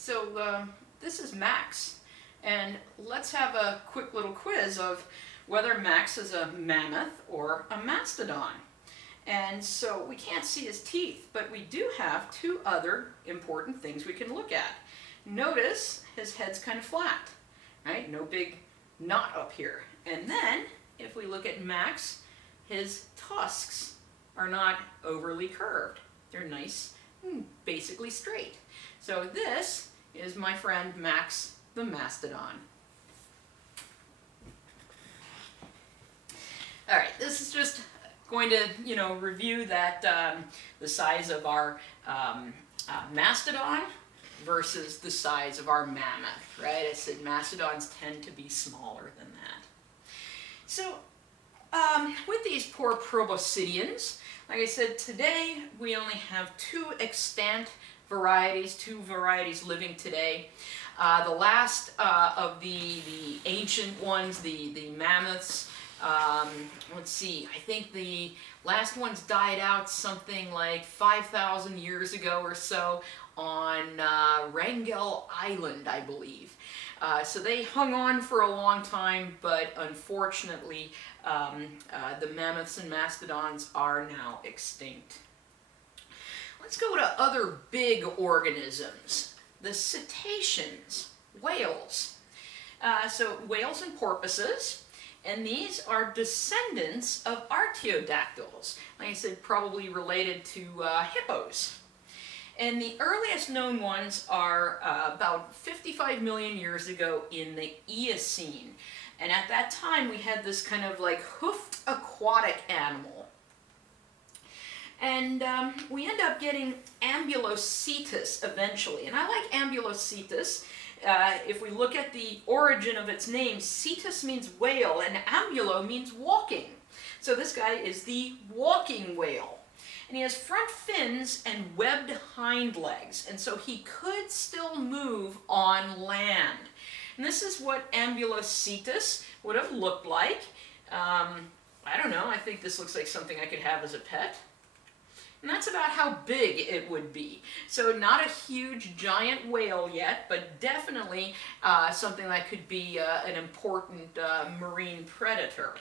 So this is Max, and let's have a quick little quiz of whether Max is a mammoth or a mastodon. And so we can't see his teeth, but we do have two other important things we can look at. Notice his head's kind of flat, right? No big knot up here. And then, if we look at Max, his tusks are not overly curved. They're nice, basically straight. So this is my friend Max the mastodon. All right, this is just going to, review that the size of our mastodon versus the size of our mammoth, right? I said mastodons tend to be smaller than that. So with these poor proboscideans, like I said, today we only have two extant varieties, two varieties living today. The last of the ancient ones, the mammoths, let's see, I think the last ones died out something like 5,000 years ago or so on Wrangel Island, I believe. So they hung on for a long time, but unfortunately the mammoths and mastodons are now extinct. Let's go to other big organisms. The cetaceans, whales. So whales and porpoises. And these are descendants of artiodactyls. Like I said, probably related to hippos. And the earliest known ones are about 55 million years ago in the Eocene. And at that time we had this kind of like hoofed aquatic animal. And we end up getting Ambulocetus eventually. And I like Ambulocetus. If we look at the origin of its name, cetus means whale and ambulo means walking. So this guy is the walking whale. And he has front fins and webbed hind legs, and so he could still move on land. And this is what Ambulocetus would have looked like. I don't know, I think this looks like something I could have as a pet. And that's about how big it would be. So not a huge giant whale yet, but definitely something that could be an important marine predator.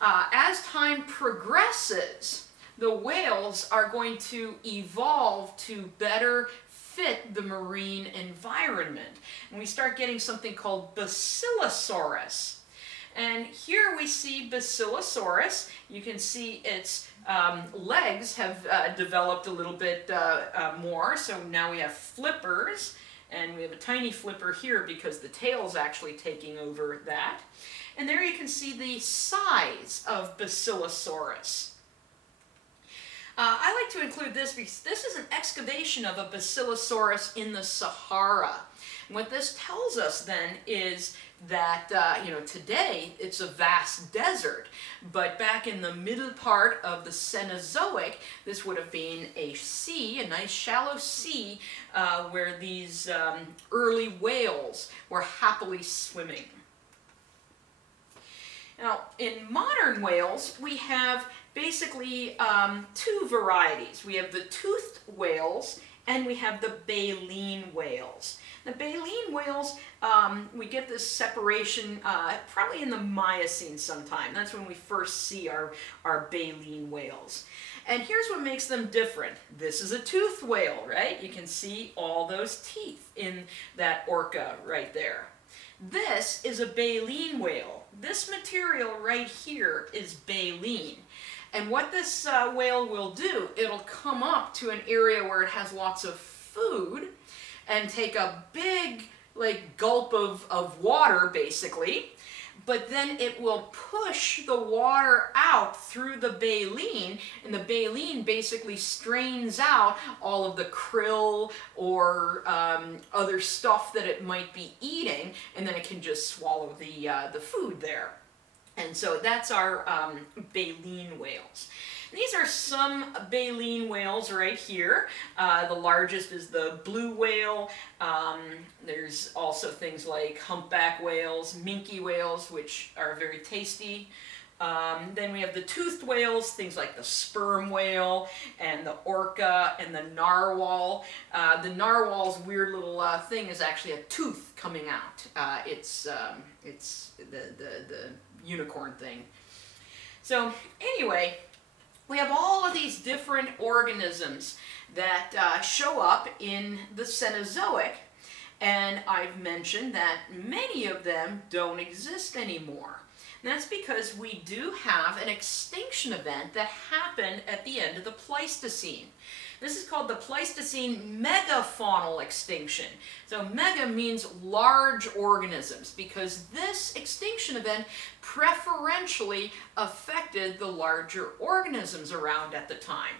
As time progresses, the whales are going to evolve to better fit the marine environment. And we start getting something called Bacillus Oris. And here we see Bacillus Oris. You can see its legs have developed a little bit more. So now we have flippers, and we have a tiny flipper here because the tail's actually taking over that. And there you can see the size of Bacillus Oris. I like to include this because this is an excavation of a Bacillus Oris in the Sahara. And what this tells us then is that, today it's a vast desert, but back in the middle part of the Cenozoic, this would have been a sea, a nice shallow sea, where these early whales were happily swimming. Now, in modern whales, we have basically two varieties. We have the toothed whales and we have the baleen whales. The baleen whales, we get this separation probably in the Miocene sometime. That's when we first see our baleen whales. And here's what makes them different. This is a toothed whale, right? You can see all those teeth in that orca right there. This is a baleen whale. This material right here is baleen. And what this whale will do, it'll come up to an area where it has lots of food and take a big gulp of water basically, but then it will push the water out through the baleen, and the baleen basically strains out all of the krill or other stuff that it might be eating, and then it can just swallow the food there. And so that's our baleen whales. And these are some baleen whales right here. The largest is the blue whale. There's also things like humpback whales, minke whales, which are very tasty. Then we have the toothed whales, things like the sperm whale and the orca and the narwhal. The narwhal's weird little thing is actually a tooth coming out. It's the unicorn thing. So anyway, we have all of these different organisms that show up in the Cenozoic, and I've mentioned that many of them don't exist anymore. And that's because we do have an extinction event that happened at the end of the Pleistocene. This is called the Pleistocene megafaunal extinction. So mega means large organisms, because this extinction event preferentially affected the larger organisms around at the time.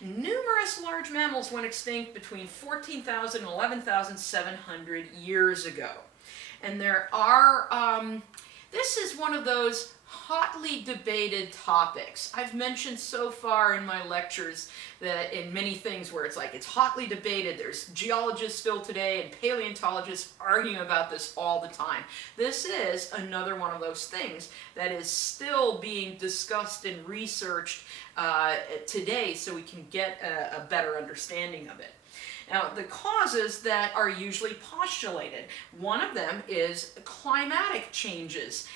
Numerous large mammals went extinct between 14,000 and 11,700 years ago. And there are, this is one of those hotly debated topics. I've mentioned so far in my lectures that in many things where it's like it's hotly debated, there's geologists still today and paleontologists arguing about this all the time. This is another one of those things that is still being discussed and researched today, so we can get a better understanding of it. Now, the causes that are usually postulated, one of them is climatic changes.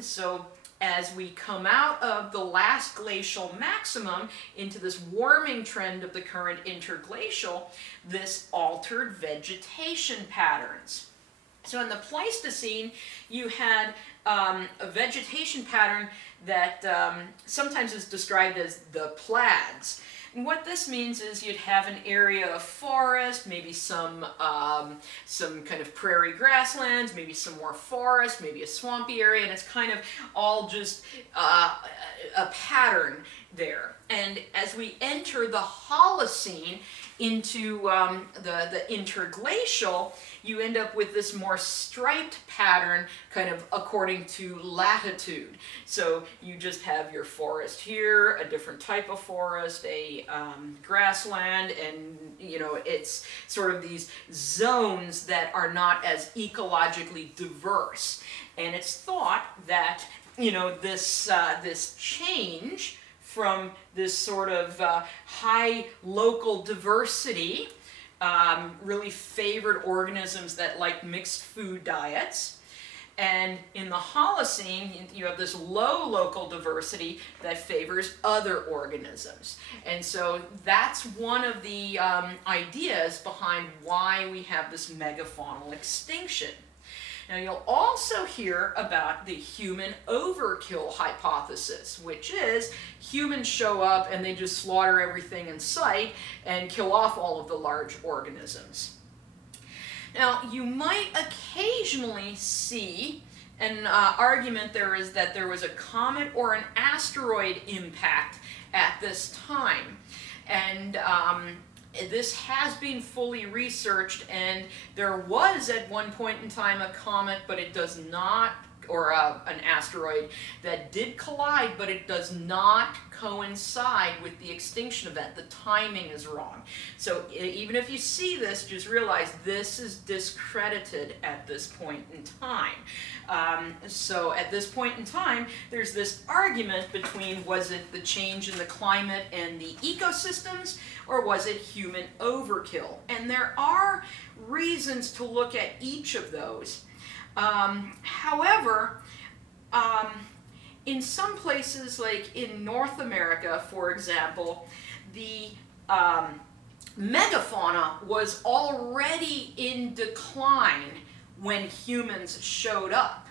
So as we come out of the last glacial maximum into this warming trend of the current interglacial, this altered vegetation patterns. So in the Pleistocene, you had a vegetation pattern that sometimes is described as the plaids. And what this means is you'd have an area of forest, maybe some kind of prairie grasslands, maybe some more forest, maybe a swampy area, and it's kind of all just a pattern there. And as we enter the Holocene into the interglacial, you end up with this more striped pattern kind of according to latitude. So you just have your forest here, a different type of forest, a grassland, and you know, it's sort of these zones that are not as ecologically diverse. And it's thought that, you know, this change from this sort of high local diversity really favored organisms that like mixed food diets. And in the Holocene, you have this low local diversity that favors other organisms. And so that's one of the ideas behind why we have this megafaunal extinction. Now, you'll also hear about the human overkill hypothesis, which is humans show up and they just slaughter everything in sight and kill off all of the large organisms. Now, you might occasionally see an argument there is that there was a comet or an asteroid impact at this time. And this has been fully researched, and there was at one point in time a comet, but it does not, or an asteroid that did collide, but it does not coincide with the extinction event. The timing is wrong. So even if you see this, just realize this is discredited at this point in time. So at this point in time, there's this argument between, was it the change in the climate and the ecosystems, or was it human overkill? And there are reasons to look at each of those. However, in some places, like in North America, for example, the megafauna was already in decline when humans showed up.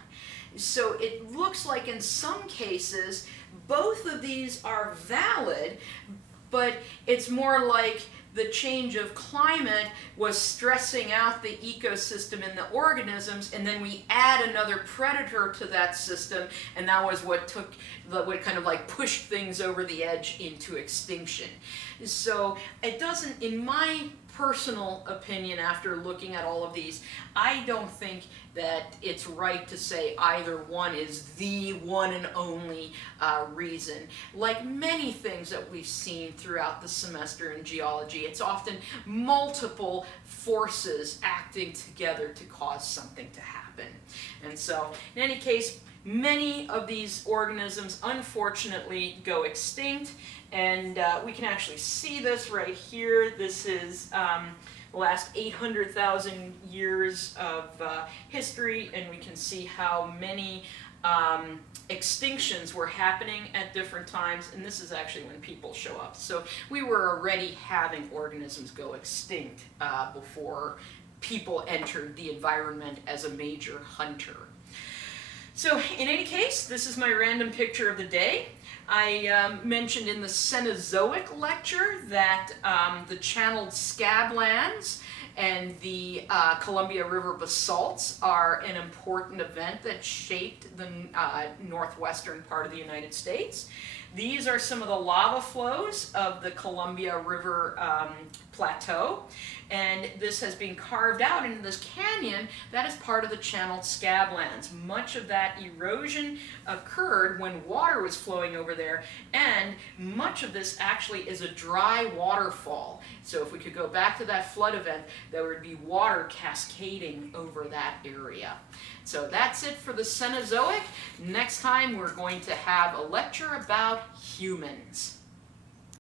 So it looks like in some cases, both of these are valid, but it's more like the change of climate was stressing out the ecosystem and the organisms, and then we add another predator to that system, and that was what kind of like pushed things over the edge into extinction. So it doesn't, in my personal opinion, after looking at all of these, I don't think that it's right to say either one is the one and only reason. Like many things that we've seen throughout the semester in geology, it's often multiple forces acting together to cause something to happen. And so, in any case, many of these organisms unfortunately go extinct, and we can actually see this right here. This is the last 800,000 years of history, and we can see how many extinctions were happening at different times, and this is actually when people show up. So we were already having organisms go extinct before people entered the environment as a major hunter. So in any case, this is my random picture of the day. I mentioned in the Cenozoic lecture that the channeled scablands and the Columbia River basalts are an important event that shaped the northwestern part of the United States. These are some of the lava flows of the Columbia River plateau, and this has been carved out into this canyon that is part of the channeled scablands. Much of that erosion occurred when water was flowing over there, and much of this actually is a dry waterfall. So if we could go back to that flood event, there would be water cascading over that area. So that's it for the Cenozoic. Next time we're going to have a lecture about humans.